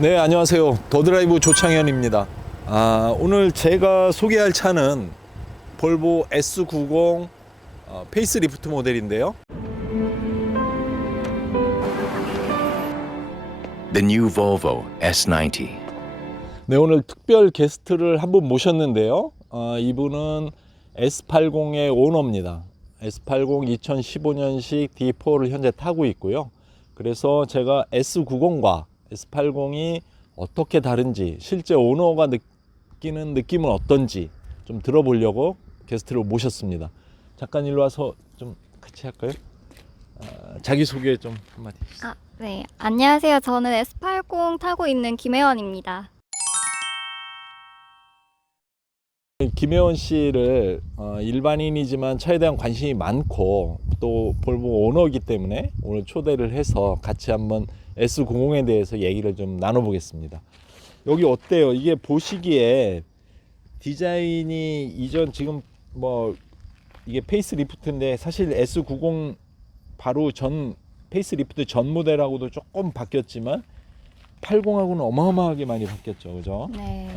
네, 안녕하세요. 더드라이브 조창현입니다. 오늘 제가 소개할 차는 볼보 S90 페이스리프트 모델인데요. The new Volvo S90. 네, 오늘 특별 게스트를 한 분 모셨는데요. 이분은 S80의 오너입니다. S80 2015년식 D4를 현재 타고 있고요. 그래서 제가 S90과 S80이 어떻게 다른지, 실제 오너가 느끼는 느낌은 어떤지 좀 들어보려고 게스트를 모셨습니다. 잠깐 일로 와서 좀 같이 할까요? 자기소개 좀 한마디 해주세요. 네. 안녕하세요. 저는 S80 타고 있는 김혜원입니다. 김혜원 씨를 일반인이지만 차에 대한 관심이 많고 또 볼보 오너이기 때문에 오늘 초대를 해서 같이 한번 S90에 대해서 얘기를 좀 나눠보겠습니다. 여기 어때요? 이게 보시기에 디자인이 이전 지금 뭐 이게 페이스리프트인데 사실 S90 바로 전 페이스리프트 전 모델하고도 조금 바뀌었지만 80하고는 어마어마하게 많이 바뀌었죠, 그죠? 네.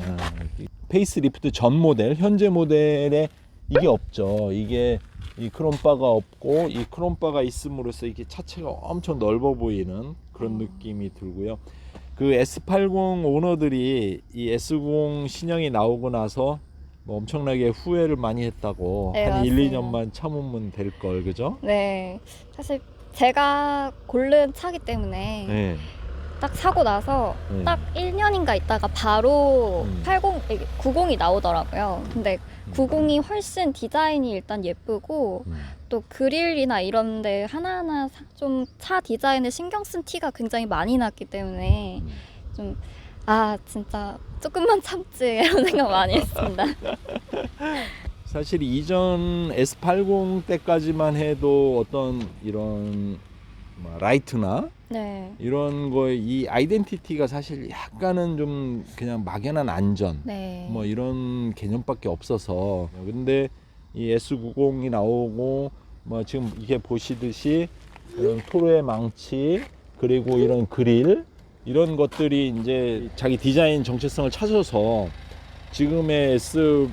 페이스리프트 전 모델, 현재 모델에 이게 없죠. 이게 이 크롬바가 없고 이 크롬바가 있음으로써 이게 차체가 엄청 넓어 보이는 그런 느낌이 들고요. 그 S80 오너들이 이 S90 신형이 나오고 나서 뭐 엄청나게 후회를 많이 했다고. 네, 한 1, 맞습니다. 2년만 참으면 될 걸, 그죠? 네. 사실 제가 고른 차기 때문에 네. 딱 사고 나서 네. 딱 1년인가 있다가 바로 90이 나오더라고요. 근데 90이 훨씬 디자인이 일단 예쁘고 또 그릴이나 이런 데 하나하나 좀 차 디자인에 신경 쓴 티가 굉장히 많이 났기 때문에 좀 진짜 조금만 참지 이런 생각 많이 했습니다. 사실 이전 S80 때까지만 해도 어떤 이런 뭐 라이트나 네. 이런 거에 이 아이덴티티가 사실 약간은 좀 그냥 막연한 안전 네. 뭐 이런 개념밖에 없어서. 근데 이 S90이 나오고 뭐 지금 이게 보시듯이 이런 토르의 망치 그리고 이런 그릴 이런 것들이 이제 자기 디자인 정체성을 찾아서 지금의 XC90,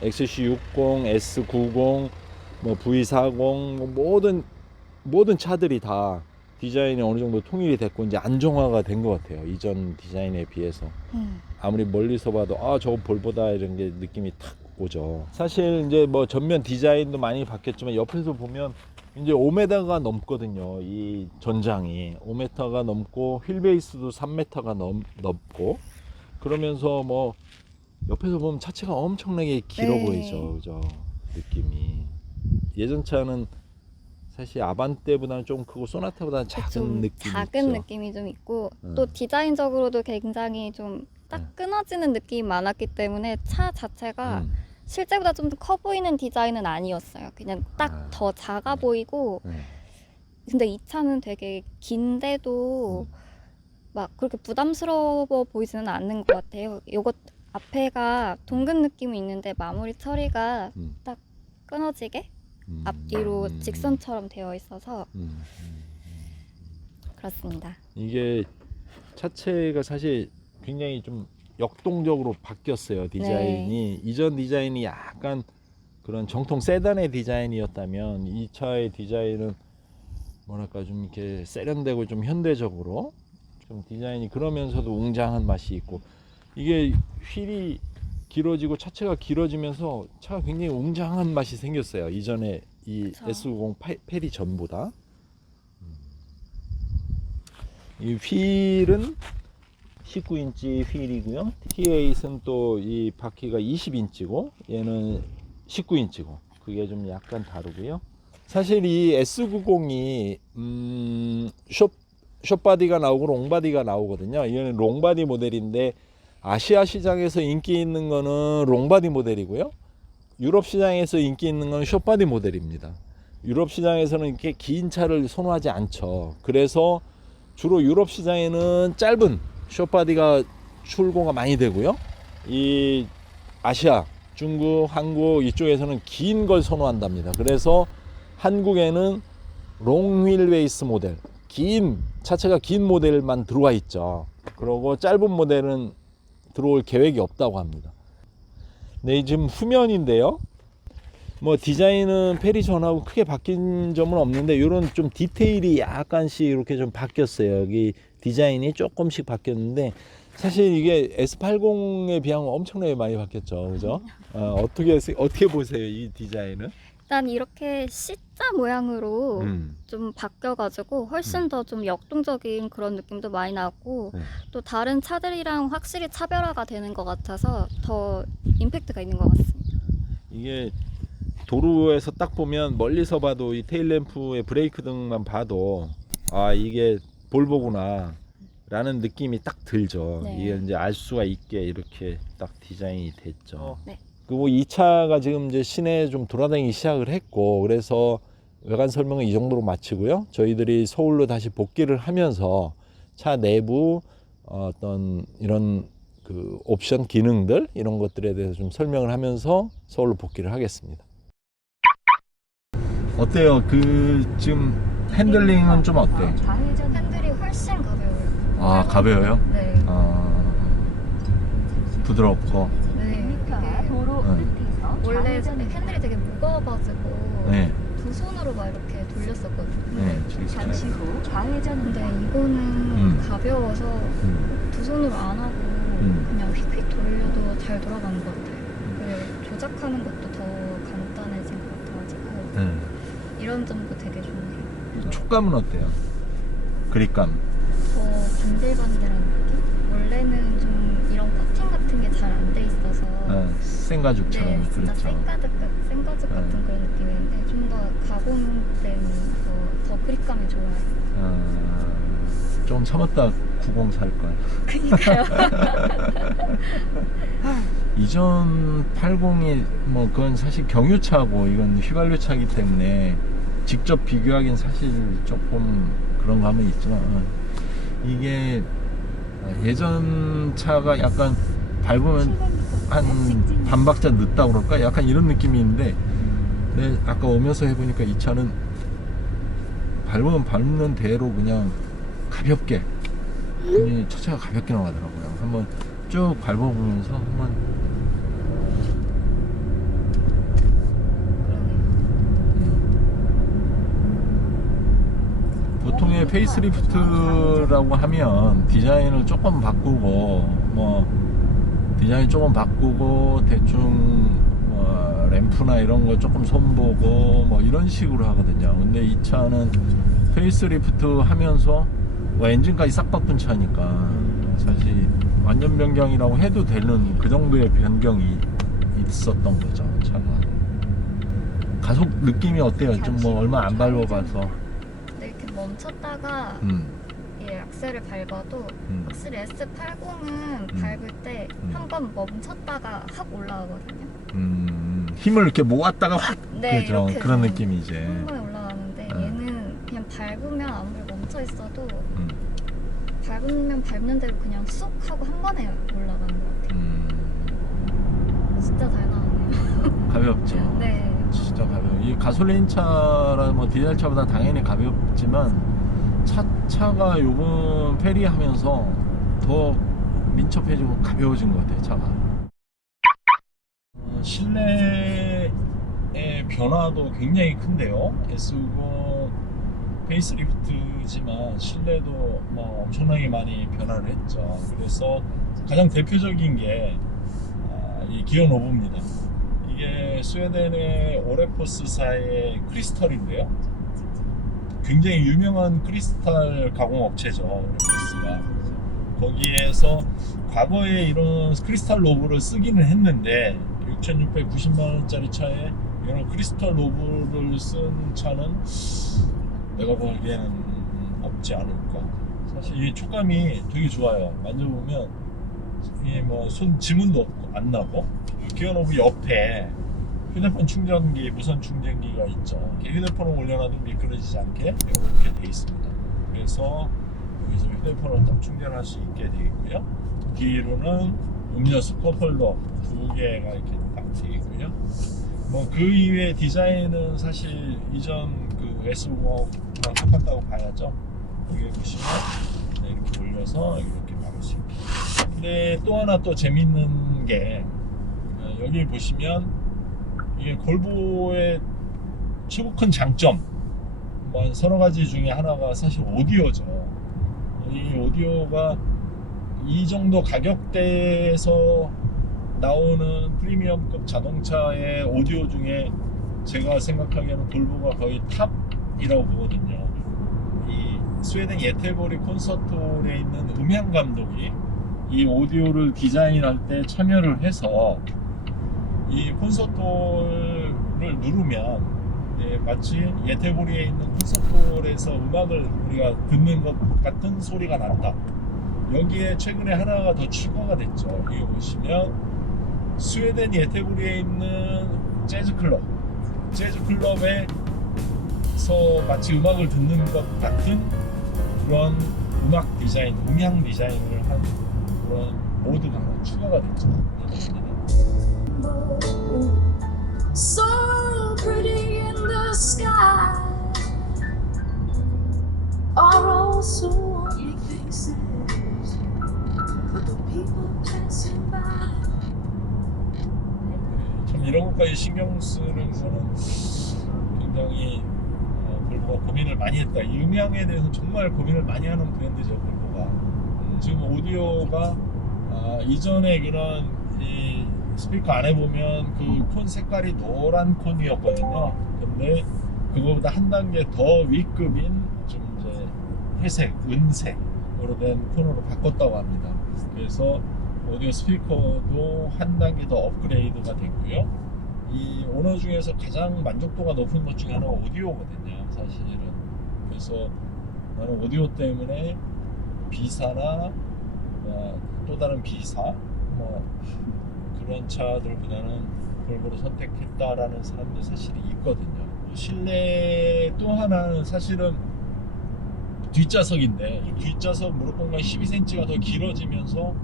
XC60, S90, 뭐 V40 뭐 모든 차들이 다 디자인이 어느 정도 통일이 됐고 이제 안정화가 된 것 같아요. 이전 디자인에 비해서. 아무리 멀리서 봐도 저거 볼보다 이런 게 느낌이 탁 오죠. 사실 이제 뭐 전면 디자인도 많이 바뀌었지만 옆에서 보면 이제 5m가 넘거든요. 이 전장이 5m가 넘고 휠 베이스도 3m가 넘고 그러면서 뭐 옆에서 보면 차체가 엄청나게 길어 네. 보이죠. 그죠? 느낌이. 예전 차는 사실 아반떼보다는 좀 크고 소나타보다는 작은 좀 느낌이 작은 있죠. 느낌이 좀 있고 또 디자인적으로도 굉장히 좀 딱 끊어지는 느낌이 많았기 때문에 차 자체가 실제보다 좀 더 커 보이는 디자인은 아니었어요. 그냥 딱 더 작아 보이고 근데 이 차는 되게 긴데도 막 그렇게 부담스러워 보이지는 않는 것 같아요. 요거 앞에가 둥근 느낌이 있는데 마무리 처리가 딱 끊어지게 앞뒤로 직선처럼 되어 있어서 그렇습니다. 이게 차체가 사실 굉장히 좀 역동적으로 바뀌었어요. 디자인이. 네. 이전 디자인이 약간 그런 정통 세단의 디자인이었다면 이 차의 디자인은 뭐랄까 좀 이렇게 세련되고 좀 현대적으로 좀 디자인이 그러면서도 웅장한 맛이 있고 이게 휠이 길어지고 차체가 길어지면서 차가 굉장히 웅장한 맛이 생겼어요. 이전에 이 그쵸. S90 페리 전보다. 이 휠은 19인치 휠이고요. T8은 또 이 바퀴가 20인치고 얘는 19인치고 그게 좀 약간 다르고요. 사실 이 S90이 숏바디가 나오고 롱바디가 나오거든요. 이거는 롱바디 모델인데 아시아 시장에서 인기 있는 거는 롱바디 모델이고요. 유럽 시장에서 인기 있는 건 숏바디 모델입니다. 유럽 시장에서는 이렇게 긴 차를 선호하지 않죠. 그래서 주로 유럽 시장에는 짧은 숏바디가 출고가 많이 되고요. 이 아시아, 중국, 한국 이쪽에서는 긴 걸 선호한답니다. 그래서 한국에는 롱 휠 베이스 모델, 긴 차체가 긴 모델만 들어와 있죠. 그리고 짧은 모델은 들어올 계획이 없다고 합니다. 네, 지금 후면인데요. 뭐 디자인은 페리 전하고 크게 바뀐 점은 없는데 이런 좀 디테일이 약간씩 이렇게 좀 바뀌었어요. 여기 디자인이 조금씩 바뀌었는데 사실 이게 S80에 비하면 엄청나게 많이 바뀌었죠, 그죠? 어떻게 보세요, 이 디자인은? 일단 이렇게 C자 모양으로 좀 바뀌어가지고 훨씬 더 좀 역동적인 그런 느낌도 많이 나고 또 다른 차들이랑 확실히 차별화가 되는 것 같아서 더 임팩트가 있는 것 같습니다. 이게 도로에서 딱 보면 멀리서 봐도 이 테일램프의 브레이크 등만 봐도 아 이게 볼보구나 라는 느낌이 딱 들죠. 네. 이게 이제 알 수가 있게 이렇게 딱 디자인이 됐죠. 네. 그리고 이 차가 지금 이제 시내에 좀 돌아다니기 시작을 했고 그래서 외관 설명은 이 정도로 마치고요. 저희들이 서울로 다시 복귀를 하면서 차 내부 어떤 이런 그 옵션 기능들 이런 것들에 대해서 좀 설명을 하면서 서울로 복귀를 하겠습니다. 어때요? 그 지금 핸들링은 좀 어때? 핸들이 훨씬 가벼워요. 아 가벼워요? 네. 부드럽고. 네. 원래 핸들이 되게 무거워가지고 네. 두 손으로 막 이렇게 돌렸었거든요. 네. 잠시 후 좌회전입니다. 근데 이거는 가벼워서 두 손으로 안 하고 그냥 휙휙 돌려도 잘 돌아가는 것 같아요. 그리고 조작하는 것도 더 간단해진 것 같아가지고 이런 점도 되게 좋네요. 촉감은 어때요? 그립감. 더 반들반들한 느낌? 원래는 좀 이런 코팅 같은 게 잘 안 돼 있어서 생가죽처럼 네, 진짜 그렇죠. 생가죽 같은 그런 느낌인데 좀 더 가공된 더 그립감이 좋아요. 좀 참았다 90 살 걸. 그니까요. 이전 80이 뭐 그건 사실 경유차고 이건 휘발유차이기 때문에 직접 비교하기는 사실 조금 그런 감은 있지만 이게 예전 차가 약간 밟으면 한 반박자 늦다 그럴까? 약간 이런 느낌이 있는데 아까 오면서 해보니까 이 차는 밟으면 밟는 대로 그냥 가볍게 굉장히 차체가 가볍게 나가더라고요. 한번 쭉 밟아보면서 한번 보통의 페이스리프트라고 하면 디자인을 조금 바꾸고 뭐 디자인 조금 바꾸고 대충 뭐 램프나 이런 거 조금 손보고 뭐 이런 식으로 하거든요. 근데 이 차는 페이스리프트 하면서 뭐 엔진까지 싹 바꾼 차니까 사실 완전 변경이라고 해도 되는 그 정도의 변경이 있었던 거죠. 차가 가속 느낌이 어때요? 좀 뭐 얼마 안 밟아봐서. 근데 이렇게 멈췄다가 이 악셀을 밟아도 확실히 S80은 밟을 때 한 번 멈췄다가 확 올라가거든요. 힘을 이렇게 모았다가 확 네, 그죠? 이렇게 그런 좀 느낌이지. 한 번에 올라가는데 얘는 그냥 밟으면 아무리 멈춰 있어도 밟으면 밟는 대로 그냥 쑥 하고 한 번에 올라가는 것 같아요. 진짜 잘 나가네요. 가볍죠. 네. 진짜 가벼워. 이 가솔린 차라 뭐 디젤 차보다 당연히 가볍지만 차가 요번 페리하면서 더 민첩해지고 가벼워진 것 같아요. 차가. 실내의 변화도 굉장히 큰데요. S60 페이스리프트지만 실내도 뭐 엄청나게 많이 변화를 했죠. 그래서 가장 대표적인 게 이 기어 노브입니다. 이게 스웨덴의 오레포스사의 크리스털인데요. 굉장히 유명한 크리스탈 가공 업체죠. 오레포스가. 거기에서 과거에 이런 크리스탈 로브를 쓰기는 했는데 6,690만원짜리 차에 이런 크리스탈 로브를 쓴 차는 내가 보기에는 없지 않을까. 사실 이 촉감이 되게 좋아요. 만져보면 이게 뭐 손 지문도 안 나고 기어 노브 옆에 휴대폰 충전기, 무선 충전기가 있죠. 이렇게 휴대폰을 올려놔도 미끄러지지 않게 이렇게 돼 있습니다. 그래서 여기서 휴대폰을 딱 충전할 수 있게 되어 있고요. 뒤로는 음료수 컵홀더 2개가 이렇게 딱 되어 있고요. 뭐 그 이외의 디자인은 사실 이전 그 S50랑 똑같다고 봐야죠. 여기 보시면 이렇게 올려서 이렇게 막 볼 수 있게. 근데 또 하나 또 재밌는 게 여기 보시면 이게 볼보의 최고 큰 장점 뭐 서너 가지 중에 하나가 사실 오디오죠. 이 오디오가 이 정도 가격대에서 나오는 프리미엄급 자동차의 오디오 중에 제가 생각하기에는 볼보가 거의 탑이라고 보거든요. 이 스웨덴 예테보리 콘서트홀에 있는 음향 감독이 이 오디오를 디자인할 때 참여를 해서 이 콘서트홀을 누르면 마치 예테보리에 있는 콘서트홀에서 음악을 우리가 듣는 것 같은 소리가 난다. 여기에 최근에 하나가 더 추가가 됐죠. 여기 보시면 스웨덴 예테보리에 있는 재즈클럽에서 마치 음악을 듣는 것 같은 그런 음악 디자인, 음향 디자인을 한 그런 모드가 하나 추가가 됐죠. So pretty in the sky are also on your faces, but the people passing by. 참 이런 것까지 신경 쓰는 거는 굉장히 볼보가 고민을 많이 했다. 이 음향에 대해서 정말 고민을 많이 하는 브랜드죠, 볼보가. 지금 오디오가 이전에 그런 이 스피커 안에 보면 그 콘 색깔이 노란 콘이었거든요. 근데 그거보다 한 단계 더 위급인 좀 이제 회색, 은색으로 된 콘으로 바꿨다고 합니다. 그래서 오디오 스피커도 한 단계 더 업그레이드가 됐고요. 이 오너 중에서 가장 만족도가 높은 것 중에 하나가 오디오거든요, 사실은. 그래서 나는 오디오 때문에 비사나 또 다른 비사 그런 차들보다는 볼보를 선택했다라는 사람도 사실이 있거든요. 실내 또 하나는 사실은 뒷좌석인데 이 뒷좌석 무릎 공간이 12cm가 더 길어지면서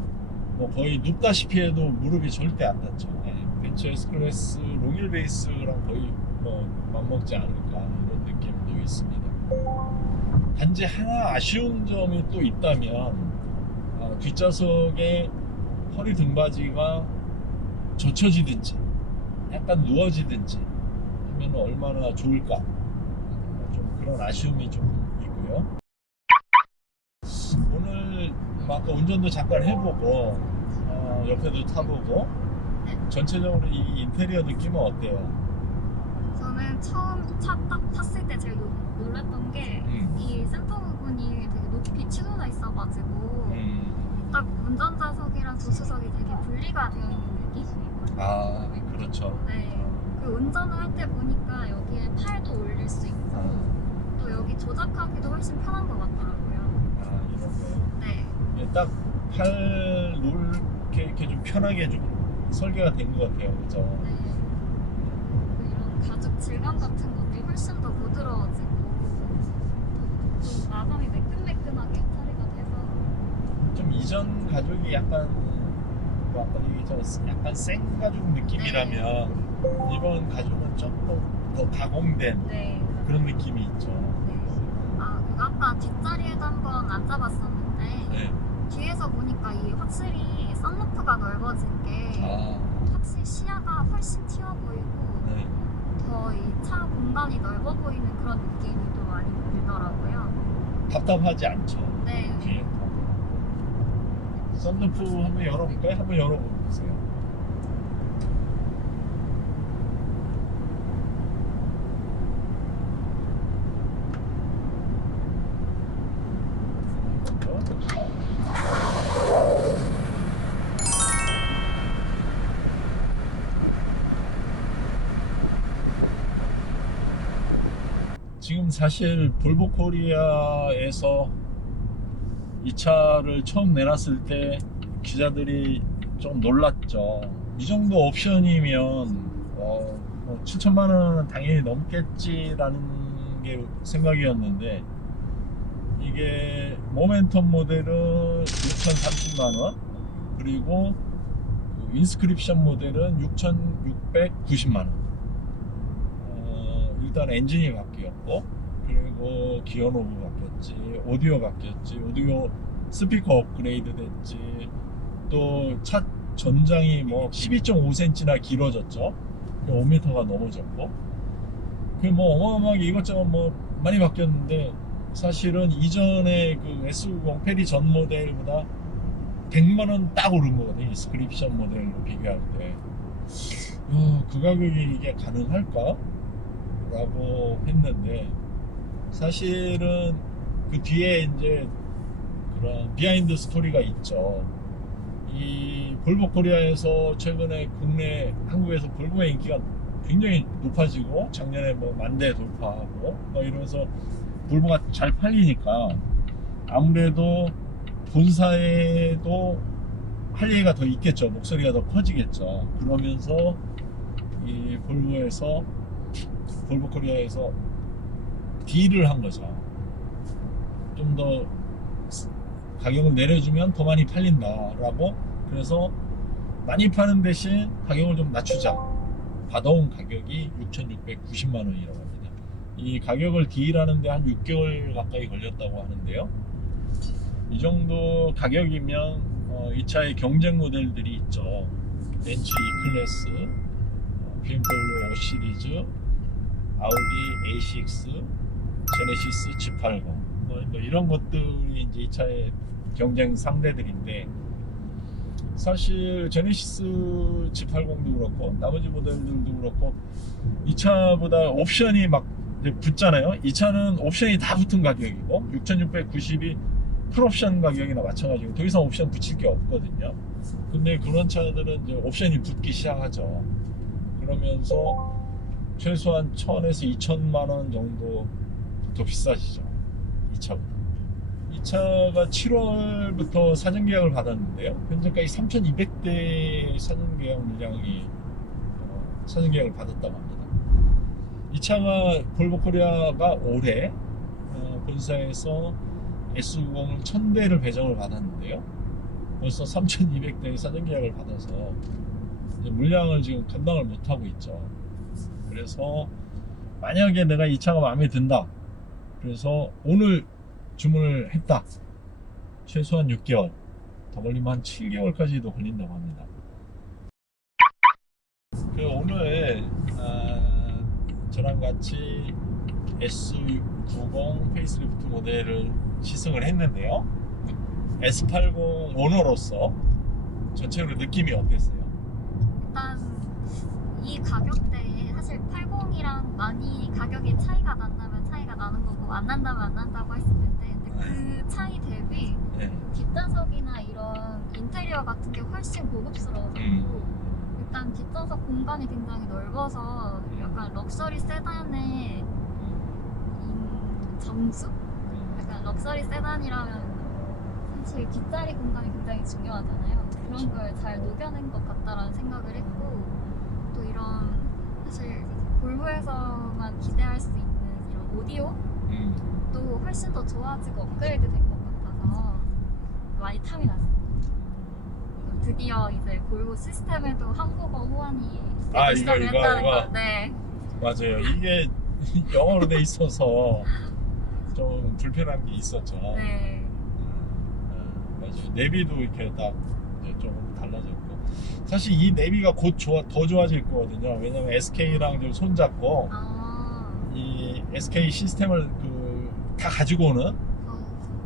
뭐 거의 눕다시피 해도 무릎이 절대 안 닿죠. 벤츠 S클래스 롱휠 베이스랑 거의 뭐 맞먹지 않을까 이런 느낌도 있습니다. 단지 하나 아쉬운 점이 또 있다면 뒷좌석에 허리 등받이가 젖혀지든지 약간 누워지든지 하면 얼마나 좋을까, 좀 그런 아쉬움이 좀 있고요. 오늘 아까 운전도 잠깐 해보고 옆에도 타보고 전체적으로 이 인테리어 느낌은 어때요? 저는 처음 차 딱 탔을 때 제일 놀랐던 게 이 센터 부분이 되게 높이 치솟아 있어가지고 딱 운전자석이랑 조수석이 되게 분리가 되어 있는 느낌? 아, 그렇죠. 네. 그 운전을 할 때 보니까 여기에 팔도 올릴 수 있고 또 여기 조작하기도 훨씬 편한 것 같더라고요. 이런 거요. 네. 예, 딱 팔 놓게 이렇게 좀 편하게 좀 설계가 된 것 같아요, 그죠? 네. 이런 가죽 질감 같은 것도 훨씬 더 부드러워지고 좀 마감이 매끈매끈하게 처리가 돼서 좀 이전 가죽이 약간 뭐 아까 얘기했잖아요, 약간 생 가죽 느낌이라면 이번 가죽은 조금 더 가공된 네. 그런 느낌이 있죠. 네. 그리고 아까 뒷자리에도 한번 앉아봤었는데 네. 뒤에서 보니까 이 확실히 썬루프가 넓어진 게 확실히 시야가 훨씬 튀어 보이고 네. 더 이 차 공간이 넓어 보이는 그런 느낌이 또 많이 들더라고요. 답답하지 않죠. 네. 뒤에 타고. 썬루프 한번 열어볼까요? 한번 열어보세요. 지금 사실 볼보 코리아에서 이 차를 처음 내놨을 때 기자들이 좀 놀랐죠. 이 정도 옵션이면 뭐 7천만 원은 당연히 넘겠지라는 게 생각이었는데 이게 모멘텀 모델은 6,030만 원, 그리고 그 인스크립션 모델은 6,690만 원. 일단 엔진이 바뀌었고, 그리고 기어 노브 바뀌었지, 오디오 바뀌었지, 오디오 스피커 업그레이드 됐지. 또 차 전장이 뭐 12.5cm나 길어졌죠. 5m가 넘어졌고. 그 뭐 어마어마하게 이것저것 뭐 많이 바뀌었는데 사실은 이전에 그 S90 페리 전 모델보다 100만 원 딱 오른 거거든요. 이 스크립션 모델로 비교할 때. 그 가격이 이게 가능할까? 라고 했는데 사실은 그 뒤에 이제 그런 비하인드 스토리가 있죠. 이 볼보 코리아에서 최근에 국내 한국에서 볼보의 인기가 굉장히 높아지고 작년에 뭐 10,000대 돌파하고 이러면서 볼보가 잘 팔리니까 아무래도 본사에도 할 얘기가 더 있겠죠. 목소리가 더 커지겠죠. 그러면서 이 볼보 코리아에서 딜을 한 거죠. 좀 더 가격을 내려주면 더 많이 팔린다라고. 그래서 많이 파는 대신 가격을 좀 낮추자. 받아온 가격이 6,690만 원이라고 합니다. 이 가격을 딜하는데 한 6개월 가까이 걸렸다고 하는데요. 이 정도 가격이면 이 차의 경쟁 모델들이 있죠. 벤츠 E클래스, BMW 5 시리즈, 아우디 A6, 제네시스 G80 뭐 이런 것들이 이제 이 차의 경쟁 상대들인데 사실 제네시스 G80도 그렇고 나머지 모델들도 그렇고 이 차보다 옵션이 막 붙잖아요. 이 차는 옵션이 다 붙은 가격이고 6,690이 풀옵션 가격이나 마찬가지고 더 이상 옵션 붙일 게 없거든요. 근데 그런 차들은 이제 옵션이 붙기 시작하죠. 그러면서 최소한 1,000에서 2,000만 원 정도 더 비싸지죠. 이 차보다. 이 차가 7월부터 사전 계약을 받았는데요. 현재까지 3,200대 사전 계약 물량이 사전 계약을 받았다고 합니다. 이 차가 볼보 코리아가 올해 본사에서 S90을 1,000대를 배정을 받았는데요. 벌써 3,200대의 사전 계약을 받아서 이제 물량을 지금 감당을 못하고 있죠. 그래서 만약에 내가 이 차가 마음에 든다. 그래서 오늘 주문을 했다. 최소한 6개월, 더 걸리면 한 7개월까지도 걸린다고 합니다. 오늘 저랑 같이 S90 페이스리프트 모델을 시승을 했는데요. S80 오너로서 전체적으로 느낌이 어땠어요? 일단 이 가격대에 사실 80이랑 많이 가격의 차이가 난다면 차이가 나는 거고 안 난다면 안 난다고 할 수 있는데 그 차이 대비 뒷좌석이나 이런 인테리어 같은 게 훨씬 고급스러워서 일단 뒷좌석 공간이 굉장히 넓어서 약간 럭셔리 세단의 점수? 약간 럭셔리 세단이라면 사실 뒷자리 공간이 굉장히 중요하잖아요. 그런 걸 잘 녹여낸 것 같다라는 생각을 했고 또 이런 사실 볼보에서만 기대할 수 있는 이런 오디오도 훨씬 더 좋아지고 업그레이드 된 것 같아서 많이 탐이 났어요. 드디어 이제 볼보 시스템에도 한국어 호환이 되기 시작을 했다는 거. 네. 맞아요. 이게 영어로 돼 있어서 좀 불편한 게 있었죠. 네. 맞아요. 내비도 이렇게 딱 이제 좀 달라졌고 사실 이 내비가 곧 더 좋아질 거거든요. 왜냐면 SK랑 좀 손잡고 이 SK 시스템을 다 가지고 오는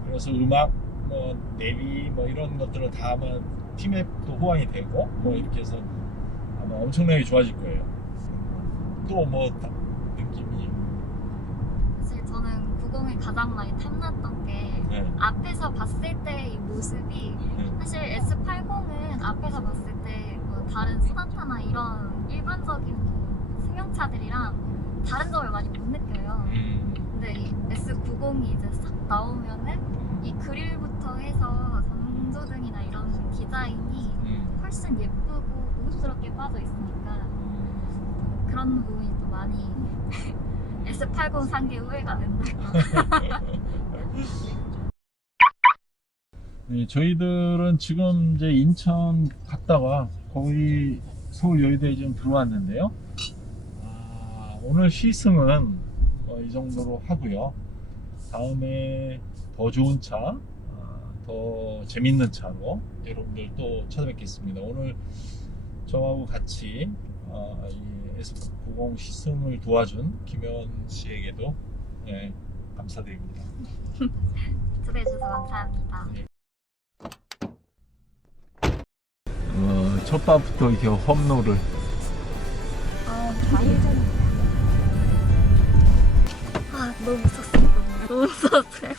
그래서 음악 뭐 내비 뭐 이런 것들을 다 아마 티맵도 호환이 되고 뭐 이렇게 해서 아마 엄청나게 좋아질 거예요. 또 뭐 느낌이 사실 저는 90이 가장 많이 탐났던 게 앞에서 봤을 때의 이 모습이 사실 S80은 앞에서 봤을 때 뭐 다른 소나타나 이런 일반적인 승용차들이랑 다른 점을 많이 못 느껴요. 근데 이 S90이 이제 싹 나오면은 이 그릴부터 해서 전조등이나 이런 디자인이 훨씬 예쁘고 고급스럽게 빠져 있으니까 그런 부분이 또 많이 S80 산 게 후회가 된다. 네, 저희들은 지금 이제 인천 갔다가 거의 서울 여의도에 지금 들어왔는데요. 오늘 시승은 이 정도로 하고요. 다음에 더 좋은 차, 더 재밌는 차로 여러분들 또 찾아뵙겠습니다. 오늘 저하고 같이 이 S90 시승을 도와준 김현 씨에게도 네, 감사드립니다. 초대해주셔서 감사합니다. 첫 밤부터 이렇게 험로를 너무 무섭습니다. 너무 무서웠어요.